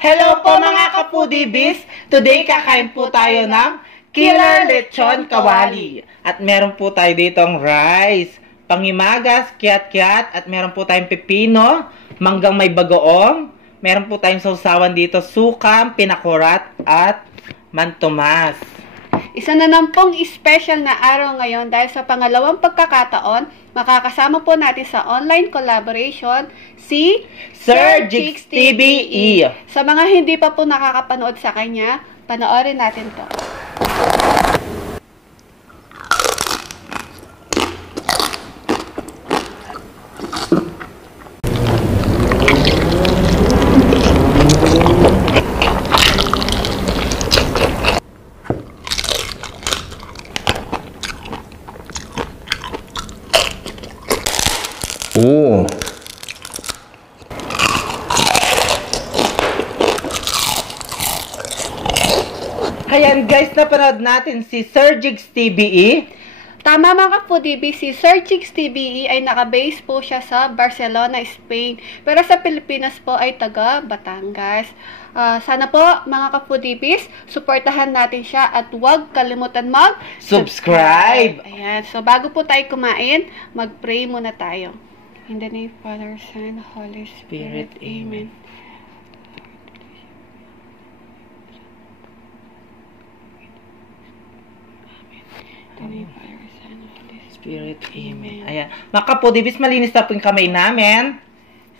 Hello po mga kapudibis! Today kakain po tayo ng Killer Lechon Kawali. At meron po tayo ditong rice, pangimagas, kiat-kiat, at meron po tayong pepino, manggang may bagoong, meron po tayong sausawan dito, sukam, pinakurat, at mantomas. Isa na nampong special na araw ngayon dahil sa pangalawang pagkakataon, makakasama po natin sa online collaboration si Sir Jigs TBE. Sa mga hindi pa po nakakapanood sa kanya, panoorin natin to. Oo. Ayan guys, napanood natin si Sir Jigs TBE. Tama mga kapudibis, si Sir Jigs TBE ay nakabase po siya sa Barcelona, Spain. Pero sa Pilipinas po ay taga Batangas. Sana po mga kapudibis, suportahan natin siya at huwag kalimutan Subscribe! Ayan, so bago po tayo kumain, mag-pray muna tayo. In the name of Father, Son, Holy Spirit. Amen. Spirit, Amen. Ayan. Mga kapudibis, malinis na po yung kamay namin.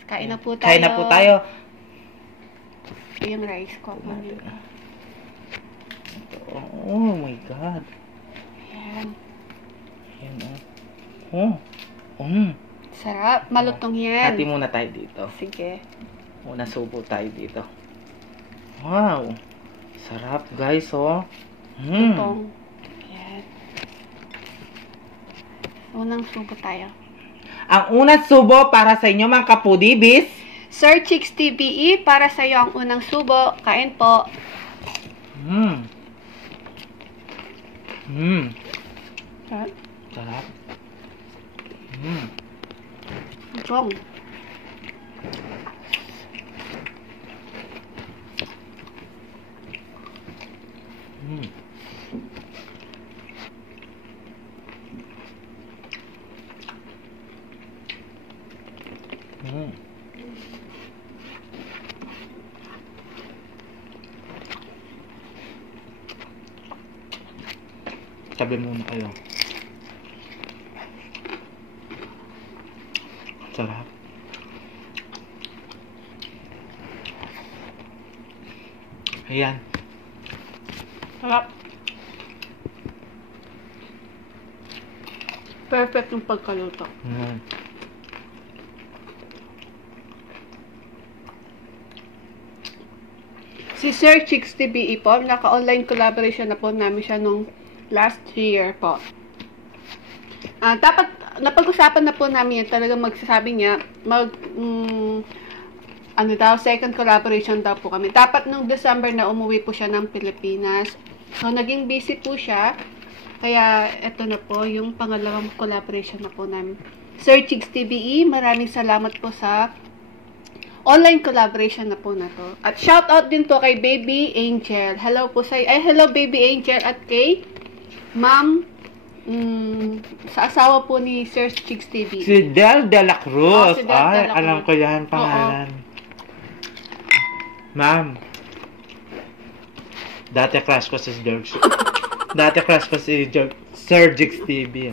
Kain na po tayo. Kain na po tayo. Yung rice ko. Oh my God. Ayan. Ayan oh. Sarap. Malutong yan. Hati muna tayo dito. Sige. Una subo tayo dito. Wow. Sarap guys oh. Lutong. Ayan. Unang subo tayo. Ang unang subo para sa inyo mga kapudibis. Sir Jigs TBE, para sa iyo ang unang subo. Kain po. Sarap. Sarap. Chong. Tabi muna kayo. Sarap. Ayan. Sarap. Perfect yung pagkaluto. Si Sir Jigs TBE po, naka-online collaboration na po namin siya nung last year po. Dapat, napag-usapan na po namin yan, talagang magsasabi niya, second collaboration daw po kami. Dapat nung December na umuwi po siya ng Pilipinas. So, naging busy po siya. Kaya, eto na po, yung pangalawang collaboration na po namin. Sir Jigs TBE, maraming salamat po sa online collaboration na po na to. At shout out din to kay Baby Angel. Hello po sa hello Baby Angel at kay Ma'am sa asawa po ni Sir Jigs TBE. Si Del de la Cruz. Si Del de la Cruz. Alam ko yan, pangalan. Ma'am. Dati crush ko si George. Dati crush ko si Sir Jigs TBE.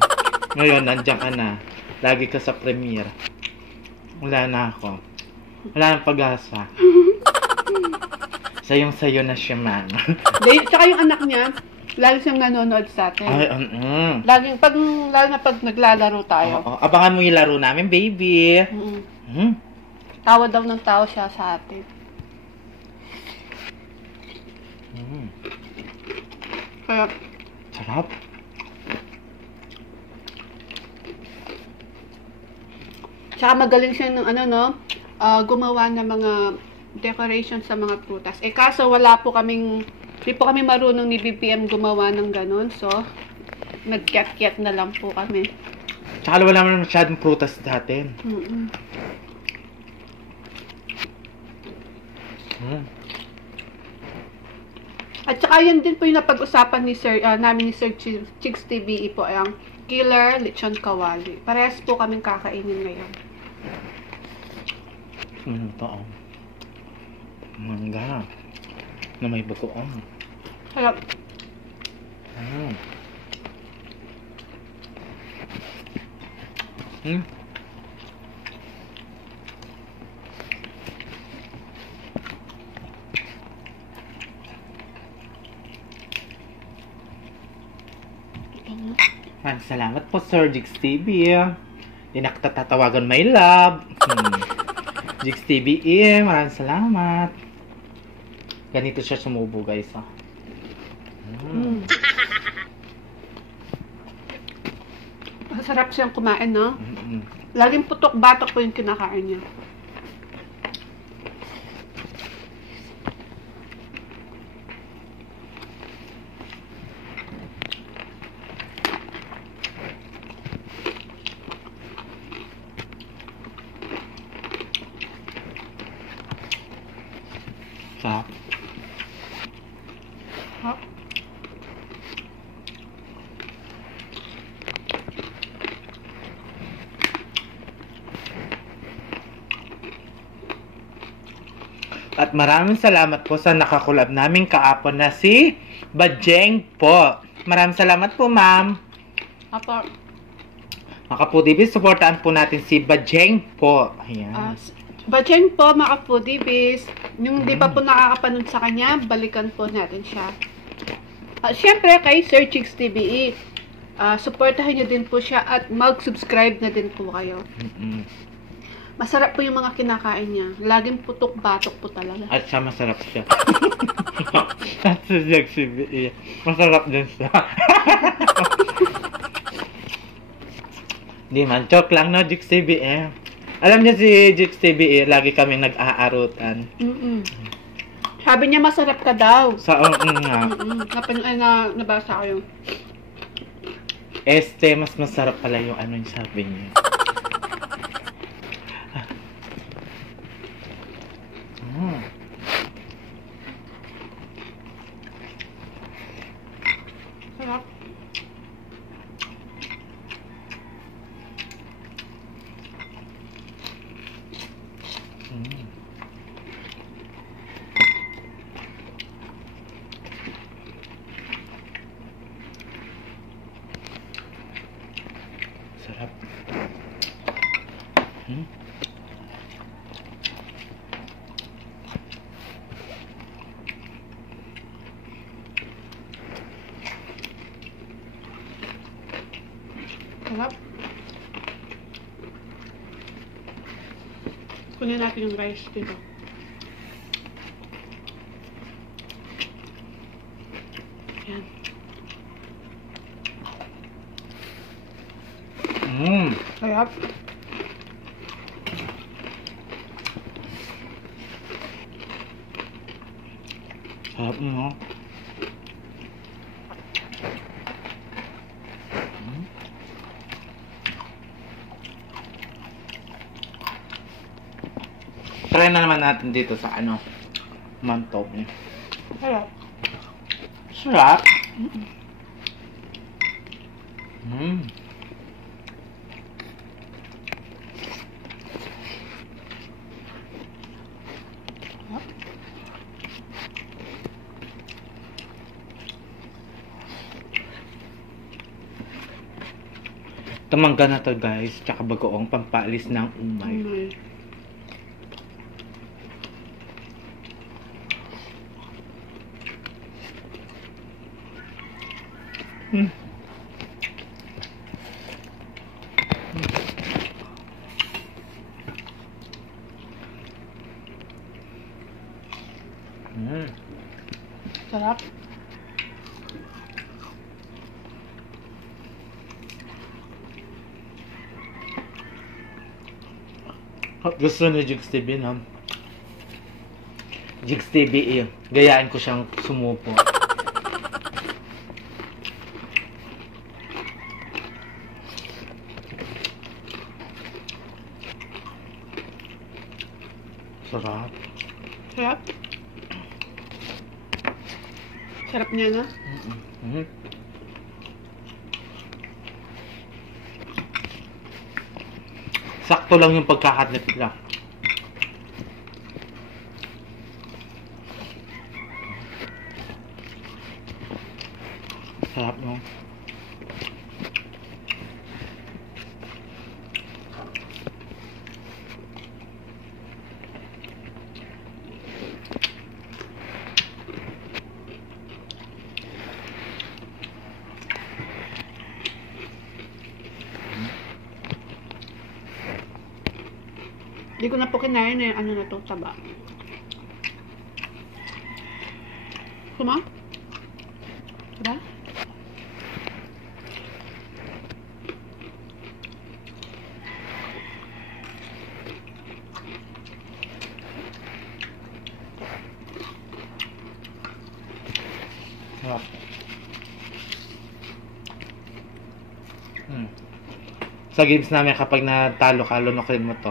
Ngayon, nandiyan ka na. Lagi ka sa premiere. Wala na ako. Wala nang pag-asa. Sayong-sayo na siya, man. Tsaka yung anak niya, lagi siyang nanonood sa atin. Ay, Lalo na pag naglalaro tayo. Abangan mo yung laro namin, baby. Tawa daw ng tao siya sa atin. Kaya, sarap. tsaka magaling siya ng gumawa ng mga decoration sa mga prutas. Kaso wala po kaming, di po kami marunong ni BPM gumawa ng ganun. So, nag-kiat-kiat na lang po kami. Tsaka wala naman masyadong prutas dati. At saka yun din po yung napag-usapan ni Sir, namin ni Sir Chicks TV po, ang Killer Lechon Kawali. Parehas po kaming kakainin ngayon. Ano to? Mangga. Na may bagoong. Sarap. Mm. Hmm. Salamat po, Sir Jigs TV. Hindi na kita tatawagan, my love. Jigs TV, maraming salamat. Ganito siya sumubo, guys. Masarap siyang kumain, no? Mm-mm. Laging putok-batok po yung kinakain niya. Sarap. Hop. At maraming salamat po sa nakakulab namin kaapon na si Bajeng po. Maraming salamat po, ma'am. Apo. Mga kapudibis, supportaan po natin si Bajeng po. Ayan. Bajeng po, mga foodies. Yung di pa po nakakapanood sa kanya, balikan po natin siya. Siyempre, kay Sir Chicks TV, supportahan nyo din po siya at mag-subscribe na din po kayo. Masarap po yung mga kinakain niya. Laging putok-batok po talaga. At siya, masarap siya. At si Jigs TV, masarap din siya. Di man, joke lang, no, Jigs TV. Alam niya si Jigs TV, lagi kami nag-aarutan. Sabi niya masarap ka daw. Sa nga. Nabasa ko yung mas masarap pala yung ano yung sabi niya. sarap. Sarap. Sarap. Kunin natin yung rice dito. Yan. Sarap. Sarap mo. Try na naman natin dito sa ano, mantog niya. Sarap. Sarap. Tamangga na to, guys, tsaka bagoong pampalis ng umay. Sarap. Gusto ni Jigs TV, no? Jigs TV, gayaan ko siyang sumupo. Sarap. Sarap. Sarap niya, no? Sakto lang yung pagkakadlip lang. Sarap, no? Hindi ko na po kinain eh. Ano na to? Taba. Kuma? Diba? Sarap. Sa games namin kapag natalo ka, lunokin mo to.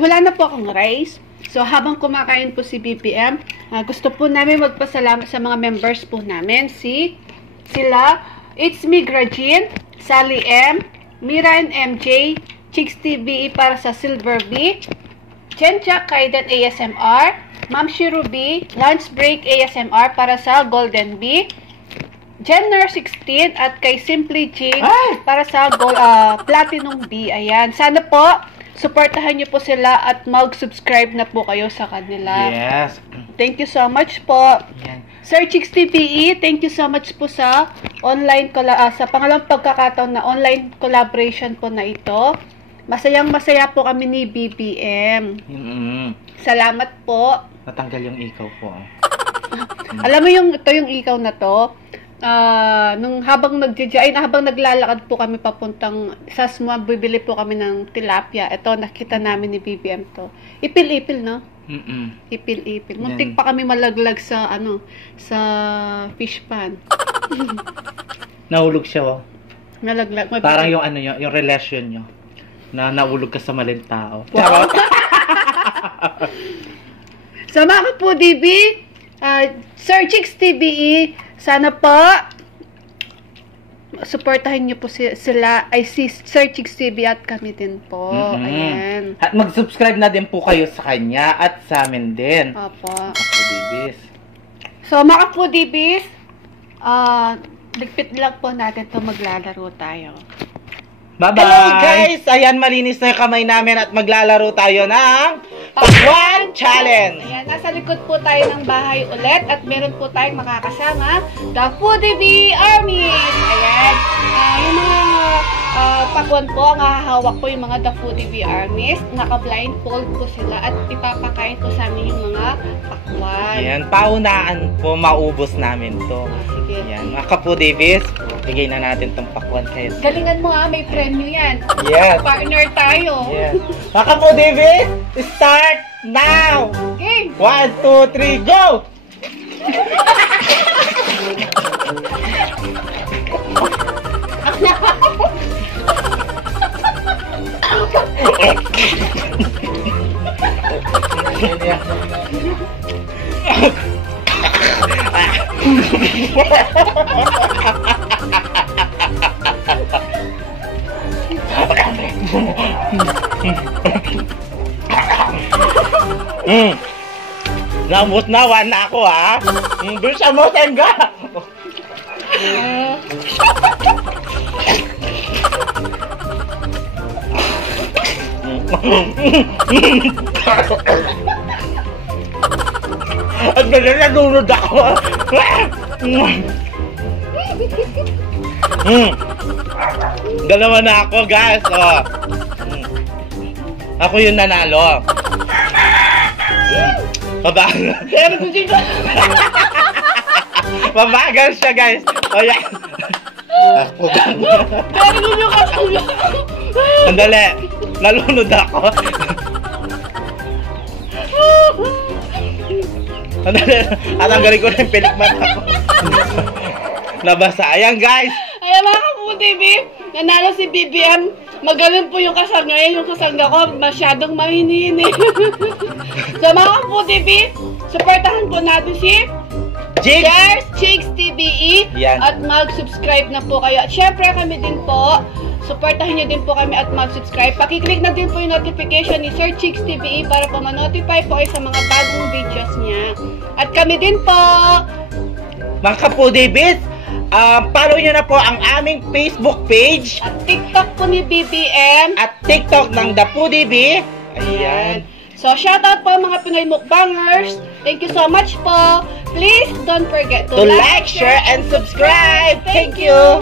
Wala na po akong rice. So, habang kumakain po si BBM, gusto po namin magpasalamat sa mga members po namin. Sila, It's Me Grajin, Sally M, Mira and MJ, Chicks TVE para sa Silver B, Chencha Kaiden ASMR, Ma'am Shiru B, Lunch Break ASMR para sa Golden B, Jenner 16 at kay Simply Jing para sa Platinum B. Ayan. Sana po, supportahan niyo po sila at mag-subscribe na po kayo sa kanila. Yes. Thank you so much po. Yan. Sir Chicks TVE, thank you so much po sa sa pangalawang pagkakataon na online collaboration po na ito. Masayang-masaya po kami ni BBM. Salamat po. Natanggal yung ikaw po. Alam mo ito yung ikaw na to, nung habang naglalakad po kami papuntang Sasma, bibili po kami ng tilapia. Ito, nakita namin ni BBM to. Ipil-ipil, no? Ipil-ipil. Muntik pa kami malaglag sa, sa fish pan. Nahulog siya, oh. Nalaglag. Parang yung yung relation nyo. Na nahulog ka sa maling tao. Wow. Sama ka po, DB. Sir Chicks TVE, sana po supportahan niyo po sila ay si Sir Chicks TV at kami din po. Ayan. At mag-subscribe na din po kayo sa kanya at sa amin din. Opo. Makapudibis. So, makapudibis, ligpit lang po natin to, maglalaro tayo. Bye-bye! Hello guys! Ayan, malinis na yung kamay namin at maglalaro tayo ng Pakwan Challenge! Ayan, nasa likod po tayo ng bahay ulit at meron po tayong makakasama, the Foodie Bee Army! Ayan, yung mga pakwan po, ang hahawak po yung mga the Foodie Bee Armies. Naka-blindfold po sila at ipapakain po sa amin yung mga pakwan. Ayan, paunaan po, maubos namin to. Sige. Ayan, mga kapudibis, bigay na natin tong pakwan kayo. Galingan mo may premyo yan. Yes. Partner tayo. Yes. Mga kapudibis, start now! Game! 1, 2, 3, go! Nambot na, na ako ha. Bisa mo, Tenga. At nalunod ako. Dalawa na ako, guys. Oh. Ako yung nanalo. Mabagal siya, guys. O yan. Ako Sandali. Nalunod ako. Sandali. Atanggalin ko na yung pilikman ako. Nabasa. Ayan, guys. Ayan mga kaputi, Bib. Nanalo si BBM. Magaling po yung kasal ngayon. Yung kasangga ko, masyadong mahini-hini. So mga Kapudi Beef, supportahan po natin si Cheers Chicks TVE. Yan. At mag-subscribe na po kayo. At syempre kami din po, supportahan nyo din po kami at mag-subscribe. Pakiclick na din po yung notification ni Sir Chicks TVE para po ma-notify po kayo sa mga bagong videos niya. At kami din po. Mga Kapudi Beef, follow nyo na po ang aming Facebook page At TikTok po ni BBM. at TikTok ng The Pudi Beef. Ayan. So, shoutout po mga Pinoy Mukbangers. Thank you so much po. Please don't forget To like, share, and subscribe. Thank you.